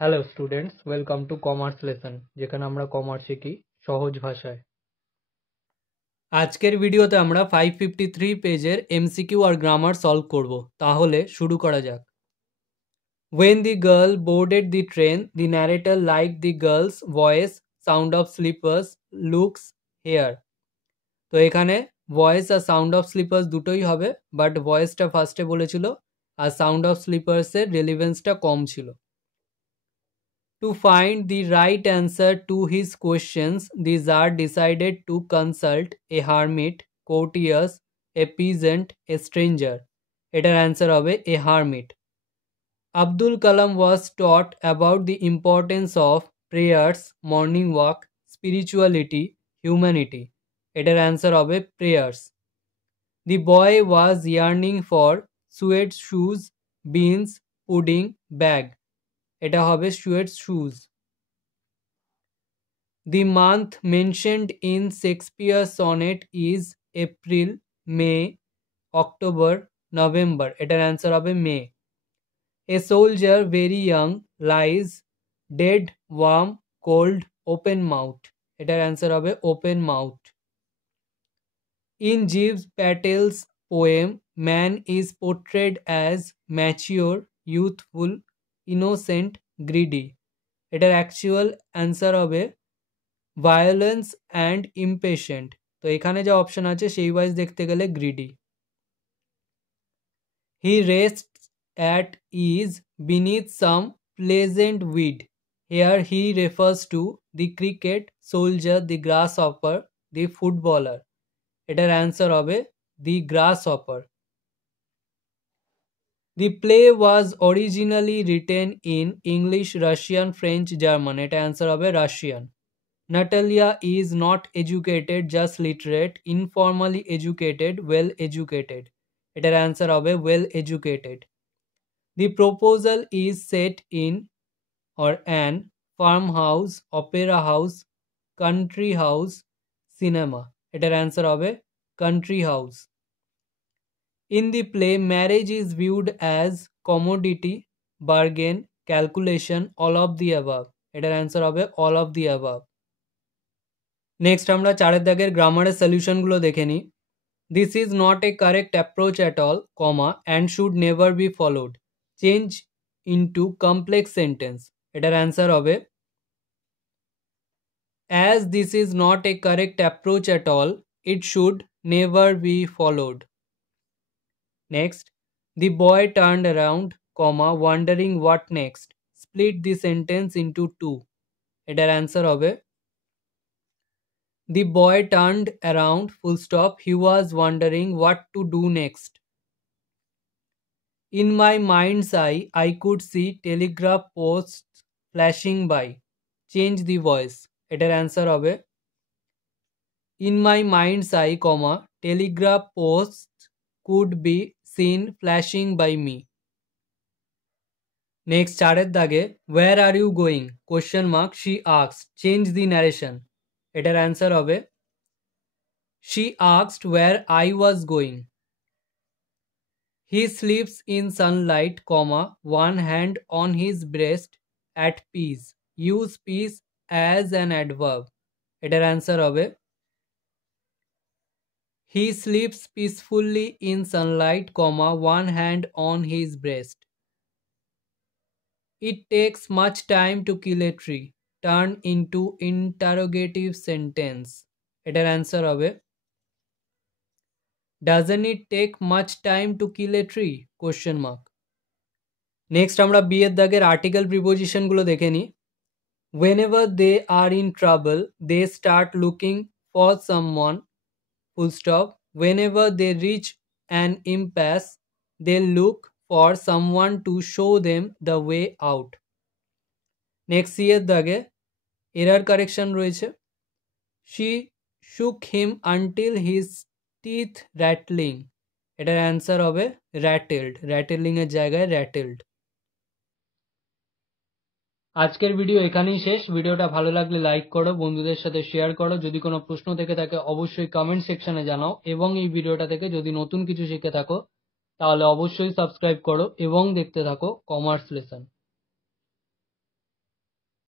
Hello students, welcome to commerce lesson, যেখানে আমরা কমার্স শিখি সহজ ভাষায়। আজকের ভিডিওতে আমরা 553 পেজের এমসিকিউ আর গ্রামার সলভ করব। তাহলে শুরু করা যাক। When the girl boarded the train, the narrator liked the girl's voice, sound of slippers, looks, hair. তো এখানে ভয়েস আর সাউন্ড অফ স্লিপার্স দুটোই হবে, বাট ভয়েসটা ফার্স্টে বলেছিল আর সাউন্ড অফ স্লিপার্সের রেলিভেন্সটা কম ছিল। To find the right answer to his questions, the Tsar decided to consult a hermit, courtiers, a peasant, a stranger. এটার অ্যান্সার হবে a hermit. Abdul Kalam was taught about the importance of prayers, morning walk, spirituality, humanity. এটার অ্যান্সার হবে prayers. The boy was yearning for suede shoes, beans, pudding, bag. এটা হবে suede shoes. The month mentioned in Shakespeare's sonnet is April, May, October, November. এটার অ্যান্সার হবে May. A soldier very young lies dead, warm, cold, open mouth. এটার অ্যান্সার হবে open mouth. In Jeeves Patel's poem, man is portrayed as mature, youthful, innocent, greedy. এটার actual answer হবে violence and impatient. তো এখানে যা option আছে সেই wise দেখতে গেলে greedy. He rest at is beneath some pleasant weed. Here he refers to the cricket, soldier, the grasshopper, the footballer. এটার অ্যান্সার হবে the grasshopper. The play was originally written in English, Russian, French, German. এটা অ্যান্সার হবে Russian. Natalia is not educated, just literate, informally educated, well educated. এটার অ্যান্সার হবে well educated. The proposal is set in or an farmhouse, opera house, country house, cinema. এটার অ্যান্সার হবে country house. In the play, marriage is viewed as commodity, bargain, calculation, all of the above. এটার অ্যান্সার হবে all of the above. Next আমরা চারের দাগের গ্রামারের সলিউশনগুলো দেখে নিই। This is not a correct approach at all, comma, and should never be followed. Change into complex sentence. এটার অ্যান্সার হবে as this is not a correct approach at all, it should never be followed. Next, the boy turned around, comma, wondering what next. Split the sentence into two. এটার অ্যান্সার হবে The boy turned around, full stop. He was wondering what to do next. In my mind's eye, I could see telegraph posts flashing by. Change the voice. এটার অ্যান্সার হবে In my mind's eye, comma, telegraph posts could be seen flashing by me. Next, চারের দাগে, where are you going? Question mark, she asked. Change the narration. এটার অ্যান্সার হবে She asked where I was going. He sleeps in sunlight, comma, one hand on his breast, at peace. Use peace as an adverb. এটার অ্যান্সার হবে He sleeps peacefully in sunlight, comma, one hand on his breast. It takes much time to kill a tree. Turn into interrogative sentence. এটার অ্যান্সার হবে Doesn't it take much time to kill a tree? Question mark. Next আমরা বি এর দাগের আর্টিকেল প্রিপোজিশনগুলো দেখে নিই। Whenever they are in trouble, they start looking for someone, full stop. Whenever they reach an impasse, they look for someone to show them the way out. Next C এর দাগে error correction রয়েছে। She shook him until his teeth rattling. এটার অ্যান্সার হবে rattled. rattling এর জায়গায় rattled. আজকের ভিডিও এখানেই শেষ। ভিডিওটা ভালো লাগলে লাইক করো, বন্ধুদের সাথে শেয়ার করো। যদি কোনো প্রশ্ন থেকে থাকে অবশ্যই কমেন্ট সেকশনে জানাও, এবং এই ভিডিওটা থেকে যদি নতুন কিছু শিখে থাকো তাহলে অবশ্যই সাবস্ক্রাইব করো এবং দেখতে থাকো কমার্স লেসন।